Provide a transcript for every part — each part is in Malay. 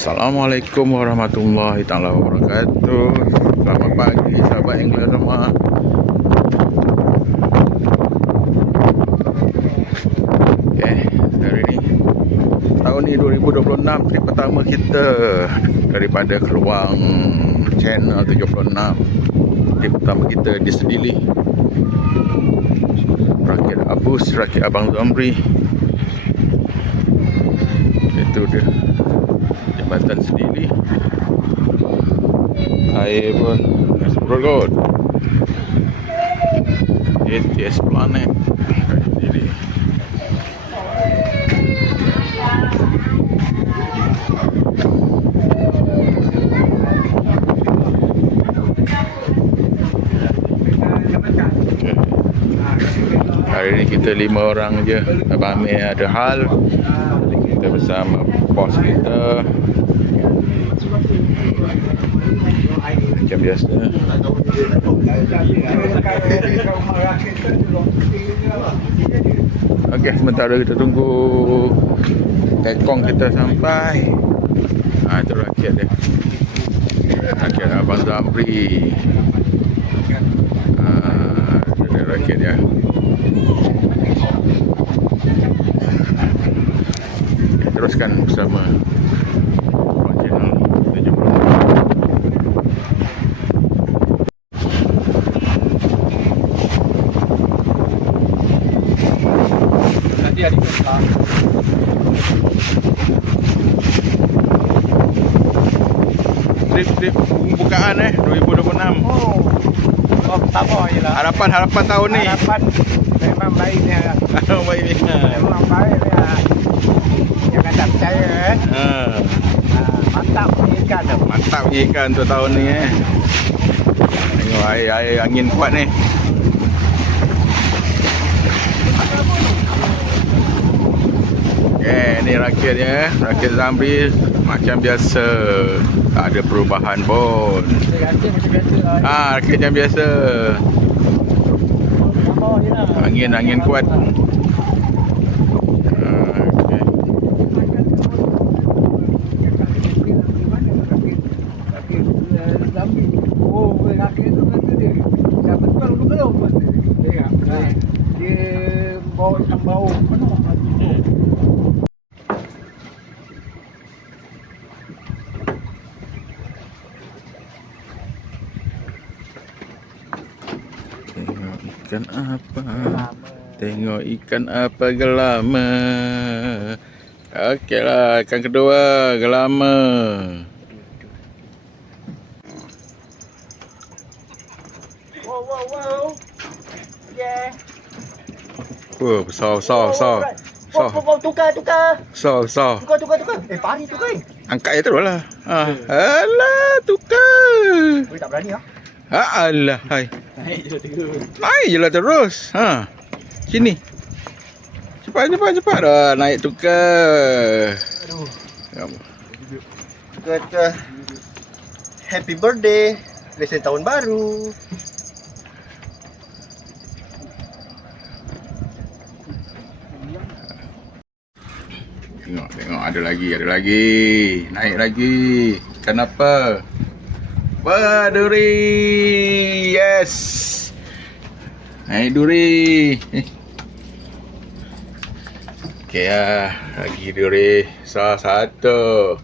Assalamualaikum warahmatullahi taala wabarakatuh. Selamat pagi sahabat angler semua. Hari ni tahun ni 2026, trip pertama kita daripada Keluang Channel 76. Trip pertama kita di Sedili. Rakit Abus, rakit Abang Zamri. Itu dia Jambatan Sedili. Air pun Nasrul kot. ATS Planet Sedili. Hari ni kita 5 orang je. Abang Amir ada hal. Kita bersama bos kita macam biasa. Okey, sementara kita tunggu tekong kita sampai. Itu rakyat dia. Rakyat Abang Zamri. Ada rakyat dia. Teruskan bersama channel 76. Nanti ada kita. Trip pembukaan 2026. Oh, pertama je lah. Harapan tahun ni. Harapan memang baiknya. Baiknya. Memang baik ya. Jangan tak percaya mantap ikan tu. Mantap ikan untuk tahun ni Tengok air angin kuat ni. Ni rakyatnya, rakyat Zamri macam biasa. Tak ada perubahan pun. Rakyat macam biasa lah. Rakyat macam biasa. Sama je lah. Angin kuat. Dia bawa ikan bau penuh. Ikan apa? Tengok ikan apa gelama. Okeylah, ikan kedua gelama. Wow. Yeah. Besar. Tukar. Besar. Tukar. Pari tukar. Angkat je terus lah. Alah, tukar. Tak berani lah. Alah, hai. Naik je terus. Naik je lah terus. Sini. Cepat. Dah naik tukar. Aduh. Kata happy birthday, lesen tahun baru. Tengok ada lagi. Naik lagi. Ikan apa? Duri. Yes. Naik duri. Okey lagi duri. Salah satu.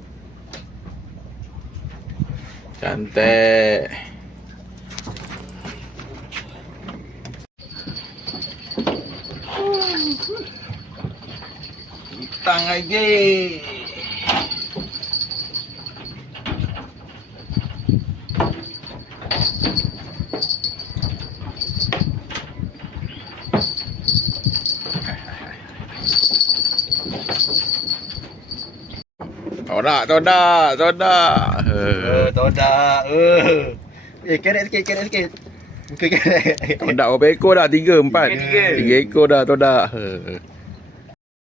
Cantik. Tang lagi. Todak. Todak. Kerek sikit. Bukan kerek. Todak berapa ekor dah? 3, 4. 3 ekor dah todak.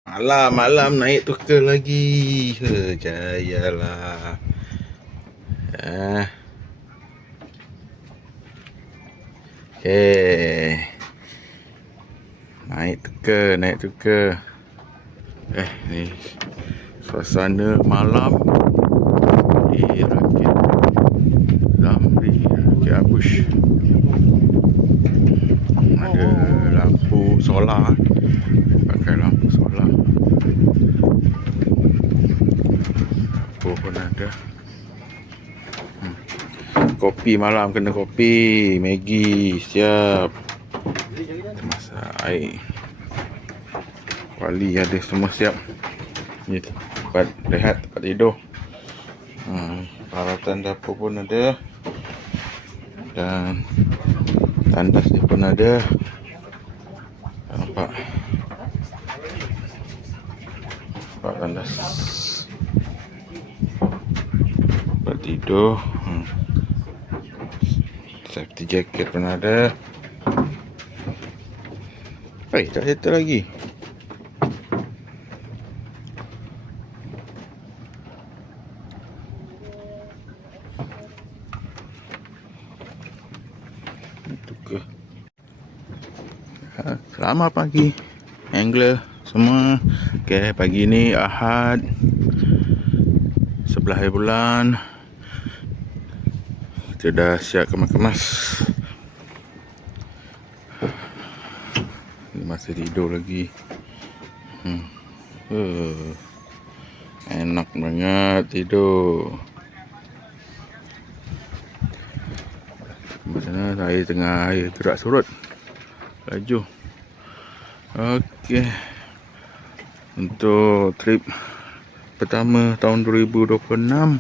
Malam naik tukar lagi. Jayalah. Naik tukar. Ni suasana malam Rakit Zamri, Rakit Abush. Ada lampu solar, pakai lampu solar. Lampu pun ada. Kopi malam, kena kopi, Maggi siap. Masak air. Wali ada semua siap. Ni tempat rehat, tempat tidur. Peralatan dapur pun ada. Dan tandas dia pun ada. Nampak? Nampak tandas. Tempat tidur. Safety jacket pun ada. Tak settle lagi. Selamat pagi angler semua. Okay, pagi ni Ahad 11 hari bulan. Kita dah siap kemas-kemas. Ni masih tidur lagi. Enak banget tidur. Macam mana air tengah air gerak surut. Laju. Okey. Untuk trip pertama tahun 2026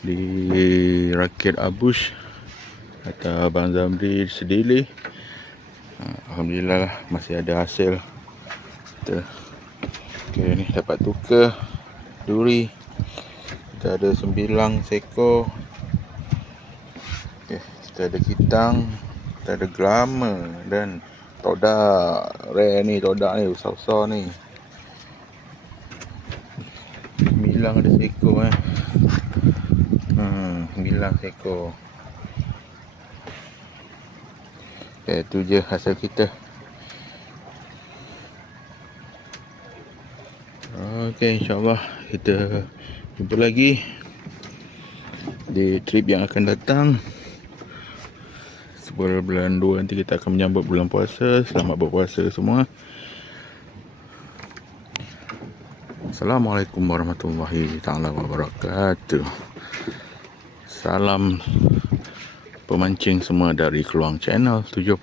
di Rakit Abush atau Abang Zamri Sedilih. Alhamdulillah lah, masih ada hasil. Okey, ni dapat tukar duri. Kita ada 9 sekor. Okey, kita ada kitang, kita ada glamour dan todak. Rare ni, todak ni besar-besar ni. 9 ada sekor 9 sekor. Okay, itu je hasil kita. Okay, insyaAllah kita jumpa lagi di trip yang akan datang. Sebelum bulan 2 nanti kita akan menyambut bulan puasa. Selamat berpuasa semua. Assalamualaikum warahmatullahi taala wabarakatuh. Salam pemancing semua dari Keluang Channel 76.